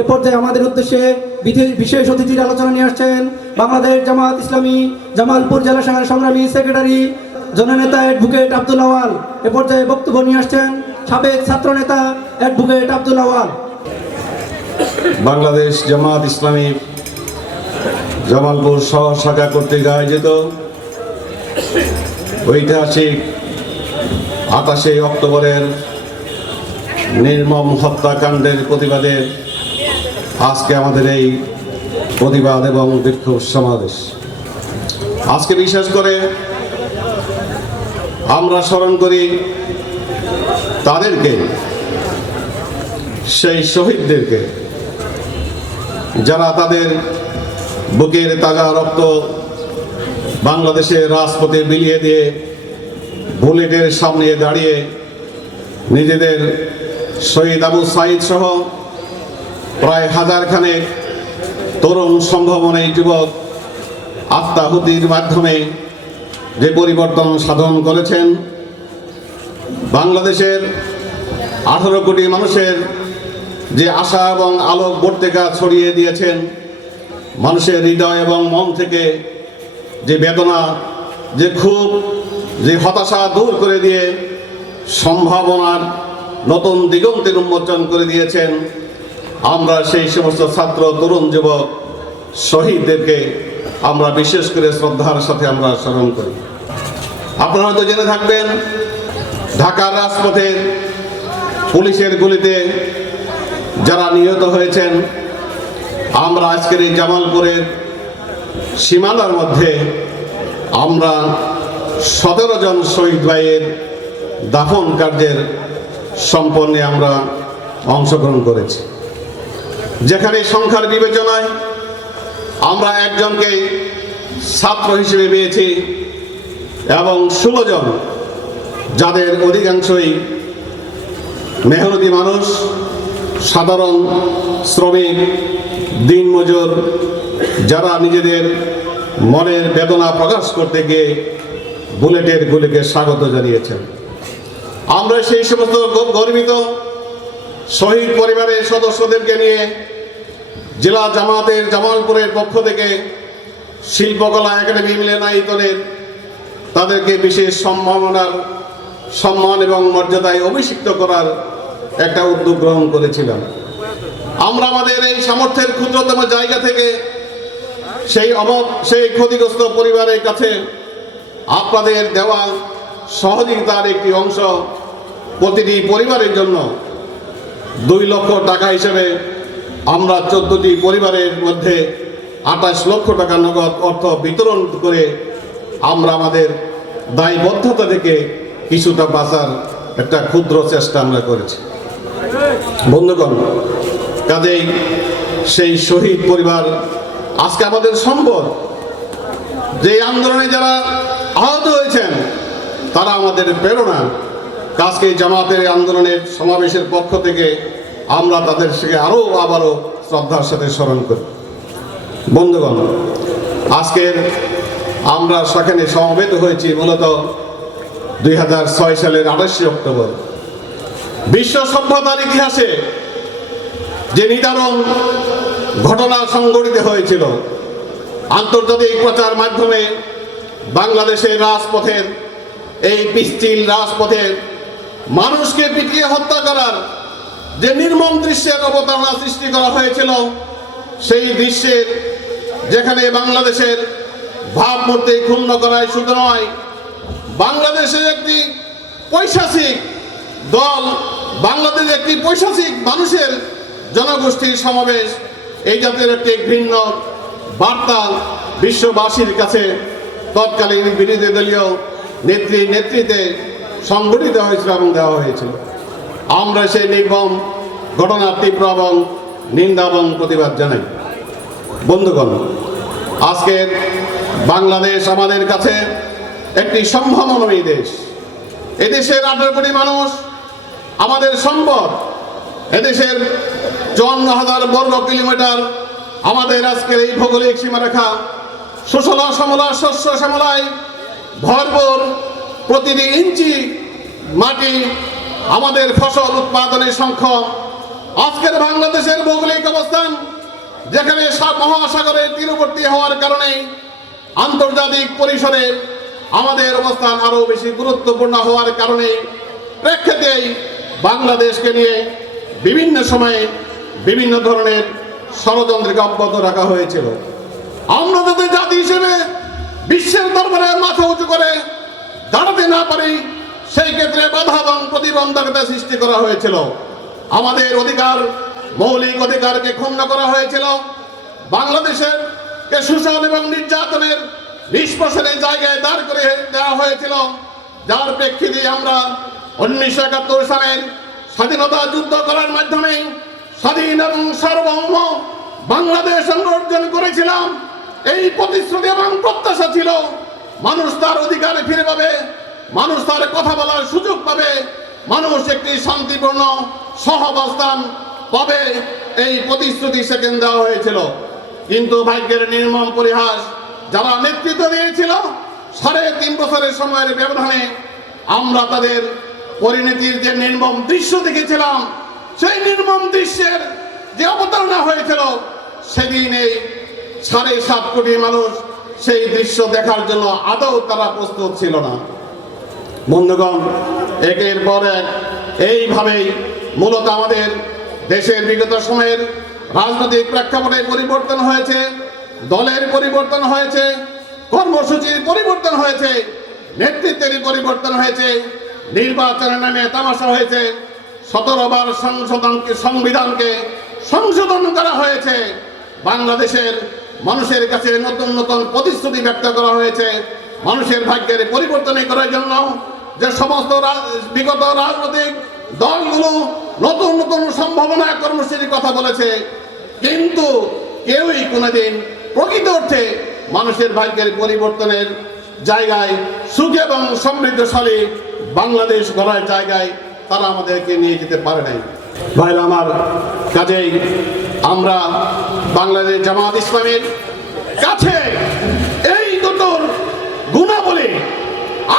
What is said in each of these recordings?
এ পর্যায়ে আমাদের উদ্দেশ্যে বিশেষ অতিথির আলোচনা নিয়ে আসছেন বাংলাদেশ জামাত ইসলামী জামালপুর জেলা শাখার সংগ্রামী সেক্রেটারি জননেতা অ্যাডভোকেট আব্দুল আওয়াল। এ পর্যায়ে বক্তব্য নিয়ে আসছেন সাবেক ছাত্রনেতা অ্যাডভোকেট আব্দুল আওয়াল। বাংলাদেশ জামাত ইসলামী জামালপুর শহর শাখা কর্তৃক আয়োজিত ঐতিহাসিক 28 অক্টোবরের নির্মম হত্যাকাণ্ডের প্রতিবাদে আজকে আমাদের এই প্রতিবাদ এবং বিক্ষোভ সমাবেশ। আজকে বিশেষ করে আমরা স্মরণ করি তাদেরকে, সেই শহীদদেরকে যারা তাদের বুকের তাজা রক্ত বাংলাদেশের রাজপথে বিলিয়ে দিয়ে বুলেটের সামনে দাঁড়িয়ে নিজেদের শহীদ আবু সাঈদ সহ প্রায় হাজারখানেক তরুণ সম্ভাবনা যুবক আত্মাহুতির মাধ্যমে যে পরিবর্তন সাধন করেছেন, বাংলাদেশের 18 কোটি মানুষের যে আশা এবং আলোক বর্তিকা ছড়িয়ে দিয়েছেন, মানুষের হৃদয় এবং মন থেকে যে বেদনা, যে ক্ষোভ, যে হতাশা দূর করে দিয়ে সম্ভাবনার নতুন দিগন্তের উন্মোচন করে দিয়েছেন, আমরা সেই সমস্ত ছাত্র তরুণ যুবক শহীদদেরকে আমরা বিশেষ করে শ্রদ্ধার সাথে আমরা স্মরণ করি। আপনারা হয়তো জেনে থাকবেন, ঢাকার রাজপথে পুলিশের গুলিতে যারা নিহত হয়েছেন, আমরা আজকের এই জামালপুরের সীমানার মধ্যে আমরা 17 জন শহীদ ভাইয়ের দাফন কার্যের সম্পন্নে আমরা অংশগ্রহণ করেছি, যেখানে সংখ্যার বিবেচনায় আমরা একজনকে ছাত্র হিসেবে পেয়েছি এবং 16 জন, যাদের অধিকাংশই মেহনতি মানুষ, সাধারণ শ্রমিক, দিনমজুর, যারা নিজেদের মনের বেদনা প্রকাশ করতে গিয়ে বুলেটের গুলিকে স্বাগত জানিয়েছেন। আমরা সেই সমস্ত গর্বিত শহীদ পরিবারের সদস্যদেরকে নিয়ে জেলা জামাতের জামালপুরের পক্ষ থেকে শিল্পকলা একাডেমি মিলনায়তনের তাদেরকে বিশেষ সম্মান এবং মর্যাদায় অভিষিক্ত করার একটা উদ্যোগ গ্রহণ করেছিলাম। আমরা আমাদের এই সামর্থ্যের ক্ষুদ্রতম জায়গা থেকে সেই ক্ষতিগ্রস্ত পরিবারের কাছে আপনাদের দেওয়া সহযোগিতার একটি অংশ প্রতিটি পরিবারের জন্য 2 লক্ষ টাকা হিসেবে আমরা 14টি পরিবারের মধ্যে 28 লক্ষ টাকা নগদ অর্থ বিতরণ করে আমরা আমাদের দায়বদ্ধতা থেকে কিছুটা বাঁচার একটা ক্ষুদ্র চেষ্টা আমরা করেছি। বন্ধুগণ, কাজেই সেই শহীদ পরিবার আজকে আমাদের সম্পদ। যে আন্দোলনে যারা আহত হয়েছেন তারা আমাদের প্রেরণা। আজকে জামাতের আন্দোলনের সমাবেশের পক্ষ থেকে আমরা তাদের থেকে আবারও শ্রদ্ধার সাথে স্মরণ করি। বন্ধুগণ, আজকের আমরা সেখানে সমবেত হয়েছি মূলত 2006 সালের 28 অক্টোবর। বিশ্ব সভ্যতার ইতিহাসে যে নিদারুণ ঘটনা সংঘটিত হয়েছিল, আন্তর্জাতিক প্রচার মাধ্যমে বাংলাদেশের রাজপথের এই পিচ্ছিল রাজপথের মানুষকে পিটিয়ে হত্যা করার যে নির্মম দৃশ্যের অবতারণা সৃষ্টি করা হয়েছিল, সেই দৃশ্যের যেখানে বাংলাদেশের ভাবমূর্তি ক্ষুণ্ণ করায় শুধু নয়, বাংলাদেশের একটি পৈশাচিক দল, বাংলাদেশের একটি পৈশাচিক মানুষের জনগোষ্ঠীর সমাবেশ, এই জাতীয় একটি ভিন্ন বার্তা বিশ্ববাসীর কাছে তৎকালীন বিরোধী দলীয় নেতৃত্বে সংগঠিত হয়েছিল এবং দেওয়া হয়েছিল। আমরা সেই নির্মম ঘটনার তীব্র এবং নিন্দা এবং প্রতিবাদ জানাই। বন্ধুগণ, আজকের বাংলাদেশ আমাদের কাছে একটি সম্ভাবনাময়ী দেশ। এদেশের 18 কোটি মানুষ আমাদের সম্পদ। এদেশের 54,000 বর্গ কিলোমিটার আমাদের আজকের এই ভৌগোলিক সীমারেখা, সুশলা সমলা শস্য শ্যামলায় ভরপুর। প্রতিটি ইঞ্চি মাটি আমাদের ফসল উৎপাদনের সক্ষম। আজকের বাংলাদেশের ভৌগোলিক অবস্থান, যেখানে মহাসাগরের তীরবর্তী হওয়ার কারণে আন্তর্জাতিক পরিসরে আমাদের অবস্থান আরো বেশি গুরুত্বপূর্ণ হওয়ার কারণে প্রেক্ষিতেই বাংলাদেশকে নিয়ে বিভিন্ন সময়ে বিভিন্ন ধরনের ষড়যন্ত্রকে অব্যাহত রাখা হয়েছিল। আমরা যদি জাতি হিসেবে বিশ্বের দরবারে মাথা উঁচু করে দাঁড়াতে না পারি, সেই ক্ষেত্রে বাধা এবং প্রতিবন্ধকতা সৃষ্টি করা হয়েছিল। আমাদের অধিকার, মৌলিক অধিকারকে ক্ষুণ্ণ করা হয়েছিল। বাংলাদেশের কে শোষণ এবং নির্যাতনের নিষ্পেষণের জায়গায় দাঁড় করে দেওয়া হয়েছিল, যার প্রেক্ষিতে আমরা 1971 সালের স্বাধীনতা যুদ্ধ করার মাধ্যমে স্বাধীন এবং সার্বভৌম বাংলাদেশ অর্জন করেছিলাম। এই প্রতিশ্রুতি এবং প্রত্যাশা ছিল মানুষ তার অধিকার ফিরে পাবে, মানুষ তার কথা বলার সুযোগ পাবে, মানুষ একটি শান্তিপূর্ণ সহাবস্থান পাবে। এই প্রতিশ্রুতি সেকেন্ড দেওয়া হয়েছিল, কিন্তু ভাগ্যের নির্মম পরিহাস, যারা নেতৃত্ব দিয়েছিল 3.5 বছরের সময়ের ব্যবধানে আমরা তাদের পরিণতির যে নির্মম দৃশ্য দেখেছিলাম, সেই নির্মম দৃশ্যের যে অবতারণা হয়েছিল, সেদিন এই 7.5 কোটি মানুষ সেই দৃশ্য দেখার জন্য আদৌ তারা প্রস্তুত ছিল না। বন্ধুগণ, একের পর এক এইভাবেই মূলত আমাদের দেশের বিগত সময়ের রাজনৈতিক প্রেক্ষাপটে পরিবর্তন হয়েছে, দলের পরিবর্তন হয়েছে, কর্মসূচির পরিবর্তন হয়েছে, নেতৃত্বের পরিবর্তন হয়েছে, নির্বাচনের নামে তামাশা হয়েছে, 17 বার সংবিধানকে সংশোধন করা হয়েছে, বাংলাদেশের মানুষের কাছে নতুন নতুন প্রতিশ্রুতি ব্যক্ত করা হয়েছে মানুষের ভাগ্যের পরিবর্তন করার জন্য। যে সমস্ত বিগত রাজনৈতিক দলগুলো নতুন নতুন সম্ভাবনা কর্মসূচির কথা বলেছে, কিন্তু কেউই কোনোদিন প্রকৃত অর্থে মানুষের ভাগ্যের পরিবর্তনের জায়গায় সুখ এবং সমৃদ্ধশালী বাংলাদেশ গড়ার জায়গায় তারা আমাদেরকে নিয়ে যেতে পারে নাই। ভাইরা আমার, কাজেই আমরা বাংলাদেশ জামাত ইসলামের কাছে এই দুটোর গুণাবলী,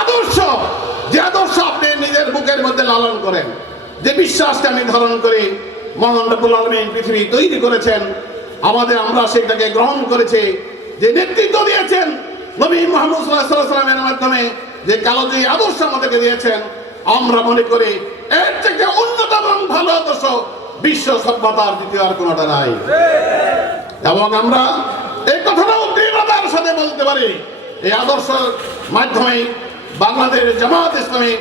আদর্শ, যে আদর্শ আপনি নিজের বুকের মধ্যে লালন করেন, যে বিশ্বাসকে আমি ধারণ করি, মহান রব্বুল আলামিন পৃথিবী তৈরি করেছেন, আমরা সেটাকে গ্রহণ করেছি। যে নেতৃত্ব দিয়েছেন নবী মুহাম্মদ সাল্লাল্লাহু আলাইহি ওয়াসাল্লামের মাধ্যমে, যে কালোজি আদর্শ আমাদেরকে দিয়েছেন, আমরা মনে করি এর থেকে উন্নত এবং ভালো আদর্শ বিশ্ব সভ্যতার দ্বিতীয় আর কোনোটা নাই। এবং আমরা এই কথাটাও দৃঢ়তার সাথে বলতে পারি, এই আদর্শের মাধ্যমে বাংলাদেশ জামাত ইসলামী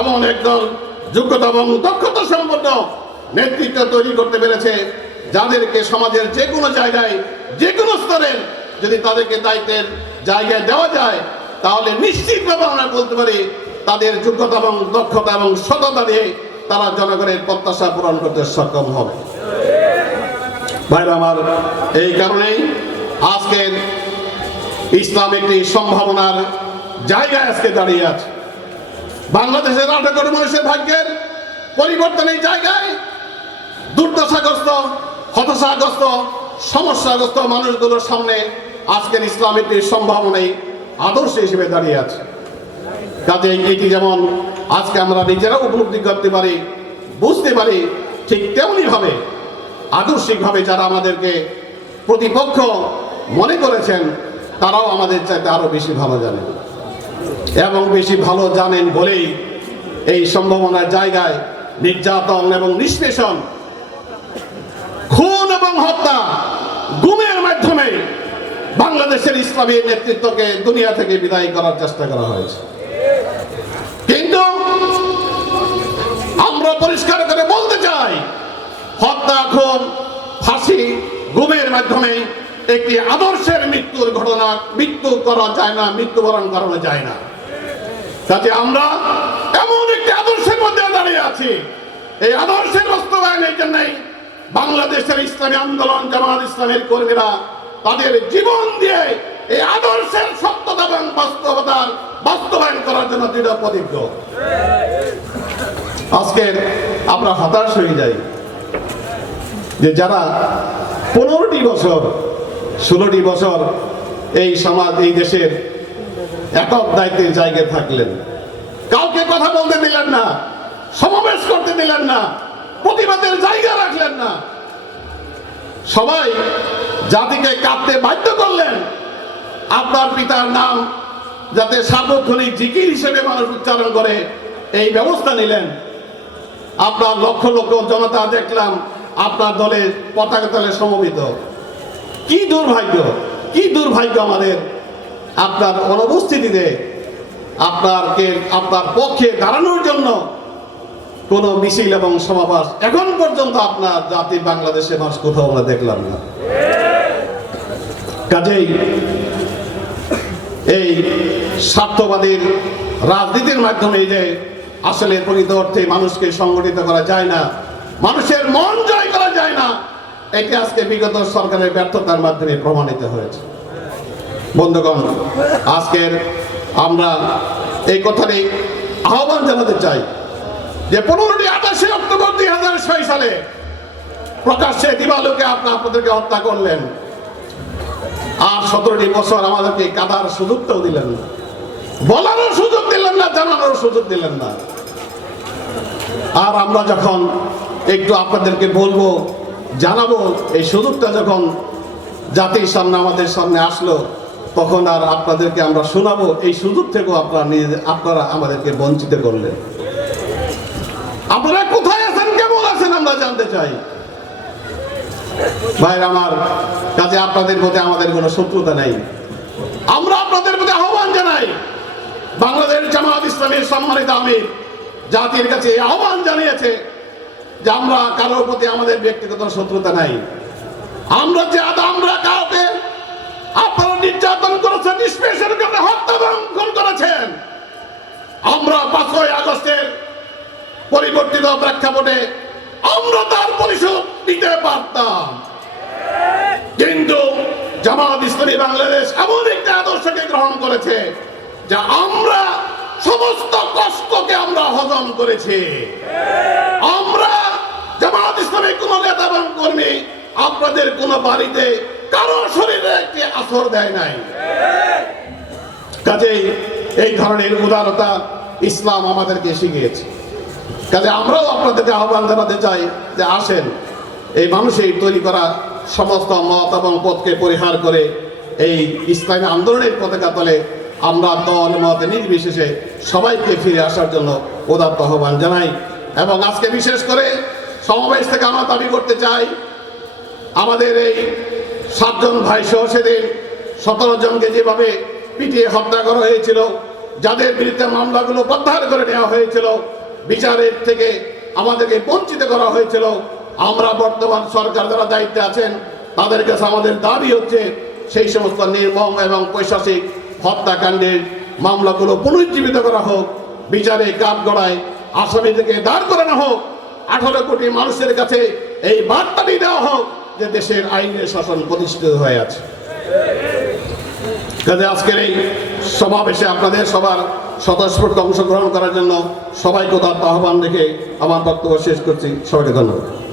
এমন একদল যোগ্যতা এবং দক্ষতা সম্পন্ন নেতৃত্ব তৈরি করতে পেরেছে, যাদেরকে সমাজের যে কোনো জায়গায়, যে কোনো স্তরে যদি তাদেরকে দায়িত্বের জায়গায় দেওয়া যায়, তাহলে নিশ্চিতভাবে আমরা বলতে পারি তাদের যোগ্যতা এবং দক্ষতা এবং সততা দিয়ে তারা জনগণের প্রত্যাশা পূরণ করতে সক্ষম হবে। ভাইরা আমার, এই কারণেই আজকের ইসলাম একটি সম্ভাবনার জায়গায় আজকে দাঁড়িয়ে আছে। বাংলাদেশের 18 কোটি মানুষের ভাগ্যের পরিবর্তনের জায়গায় দুর্দশাগ্রস্ত, হতাশাগ্রস্ত, সমস্যাগ্রস্ত মানুষগুলোর সামনে আজকের ইসলাম একটি সম্ভাবনাই আদর্শ হিসেবে দাঁড়িয়ে আছে। কাজে এটি যেমন আজকে আমরা নিজেরা উপলব্ধি করতে পারি, বুঝতে পারি, ঠিক তেমনি ভাবে আদর্শিকভাবে যারা আমাদেরকে প্রতিপক্ষ মনে করেছেন, তারাও আমাদের চাইতে আরো বেশি ভালো জানেন, এবং বেশি ভালো জানেন বলেই এই সম্ভাবনার জায়গায় নির্যাতন এবং নিষ্পেষণ, খুন এবং হত্যা, গুমের মাধ্যমে বাংলাদেশের ইসলামী নেতৃত্বকে দুনিয়া থেকে বিদায় করার চেষ্টা করা হয়েছে। কিন্তু আমরা পরিষ্কার করে বলতে চাই, হত্যা, খুন, ফাঁসি, গুমের মাধ্যমে একটি আদর্শের মৃত্যুর ঘটনা মৃত্যু করা যায় না, মৃত্যুবরণ করানো যায় না। যাতে আমরা এমন একটি আদর্শের মধ্যে দাঁড়িয়ে আছি, এই আদর্শের বাস্তবায়নের জন্যই বাংলাদেশের ইসলামী আন্দোলন জামাত ইসলামের কর্মীরা তাদের জীবন দিয়ে এই আদর্শের সত্যতা এবং বাস্তবায়ন করার জন্য দৃঢ় প্রতিজ্ঞ। আজকে আমরা হতাশ হয়ে যাই যে যারা 15টি বছর 16টি বছর এই সমাজ, এই দেশের একক দায়িত্বের জায়গায় থাকলেন, কাউকে কথা বলতে দিলেন না, সমাবেশ করতে দিলেন না, প্রতিবাদের জায়গা রাখলেন না, সবাই জাতিকে কাঁদতে বাধ্য করলেন। আপনার পিতার নাম যাতে সার্বক্ষণিক জিকির হিসেবে মানুষ উচ্চারণ করে এই ব্যবস্থা নিলেন। আপনার লক্ষ লক্ষ জনতা দেখলাম আপনার দলের পতাকা তলে সমবেত। কি দুর্ভাগ্য, কি দুর্ভাগ্য আমাদের আপনার অনুপস্থিতিতে আপনার পক্ষে দাঁড়ানোর জন্য কোনো মিছিল এবং সমাবেশ এখন পর্যন্ত আপনার জাতির বাংলাদেশে মানুষ কোথাও আমরা দেখলাম না। কাজেই এই স্বার্থবাদীর রাজনীতির মাধ্যমে যে আসলে প্রকৃত অর্থে মানুষকে সংগঠিত করা যায় না, মানুষের মন জয় করা যায় না, এটি আজকে বিগত সরকারের ব্যর্থতার মাধ্যমে প্রমাণিত হয়েছে। বন্ধুগণ, আজকের আমরা এই কথাটি আহ্বান জানাতে চাই যে 28 অক্টোবর 2006 সালে প্রকাশ্যে দিবালোকে আপনাদেরকে হত্যা করলেন, আর 17টি বছর আমাদেরকে কাদার সুযোগটাও দিলেন না, বলারও সুযোগ দিলেন না, জানানোর সুযোগ দিলেন না। আর আমরা যখন একটু আপনাদেরকে বলবো, জানাবো, এই সুযোগটা যখন জাতির সামনে আমাদের সামনে আসলো, তখন আর আপনাদেরকে আমরা শোনাবো, এই সুযোগ থেকেও আপনারা আমাদেরকে বঞ্চিত করলেন। আপনারা কোথায় আছেন, কেমন আছেন আমরা জানতে চাই। ভাইরা আমার, কাজে আপনাদের প্রতি আমাদের কোনো শত্রুতা নেই। আমরা আপনাদের প্রতি আহ্বান জানাই, বাংলাদেশ জামাত ইসলামীর সম্মানিত আমির জাতির কাছে এই আহ্বান জানিয়েছে যে আমরা কারোর প্রতি আমাদের ব্যক্তিগত শত্রুতা নাই। আমরা কাউকে আপনারা নির্যাতন করেছেন, নিষ্পেষের কারণে হত্যা এবং খুন করেছেন। আমরা 5ই আগস্টের পরিবর্তিত প্রেক্ষাপটে আমরা তার পরিশোধ দিতে পারতাম, কিন্তু জামাত ইসলামী বাংলাদেশ এমন একটা আদর্শকে গ্রহণ করেছে যে আমরা সমস্ত কষ্টকে আমরা হজম করেছি। আমরা জামাত ইসলামী কোন নেতা এবং কর্মী আপনাদের কোন বাড়িতে কারো শরীরে একটি আসর দেয় নাই। কাজেই এই ধরনের উদারতা ইসলাম আমাদেরকে শিখিয়েছে। কাজে আমরাও আপনাদেরকে আহ্বান জানাতে চাই যে আসেন, এই মানুষের তৈরি করা সমস্ত মত এবং পথকে পরিহার করে এই ইসলামী আন্দোলনের পতাকা তলে আমরা দল মত নির্বিশেষে সবাইকে ফিরে আসার জন্য উদাত্ত আহ্বান জানাই। এবং আজকে বিশেষ করে সমাবেশ থেকে আমরা দাবি করতে চাই, আমাদের এই 7 জন ভাই সহ সেদিন 17 জনকে যেভাবে পিটিয়ে হত্যা করা হয়েছিল, যাদের বিরুদ্ধে মামলাগুলো প্রত্যাহার করে নেওয়া হয়েছিল, বিচারের থেকে আমাদেরকে বঞ্চিত করা হয়েছিল, আমরা বর্তমান সরকার যারা দায়িত্বে আছেন তাদের কাছে আমাদের দাবি হচ্ছে সেই সমস্ত নির্মম এবং পৈশাচিক হত্যাকাণ্ডের মামলাগুলো পুনরুজ্জীবিত করা হোক, বিচারে কাঠগড়ায় আসামিদেরকে দাঁড় করানো হোক, 18 কোটি মানুষের কাছে এই বার্তাটি দেওয়া হোক যে দেশের আইনের শাসন প্রতিষ্ঠিত হয়ে আছে। কাজে আজকের এই সমাবেশে আপনাদের সবার স্বতঃস্ফূর্ত অংশগ্রহণ করার জন্য সবাইকে আহ্বান রেখে আমার বক্তব্য শেষ করছি। সবাইকে ধন্যবাদ।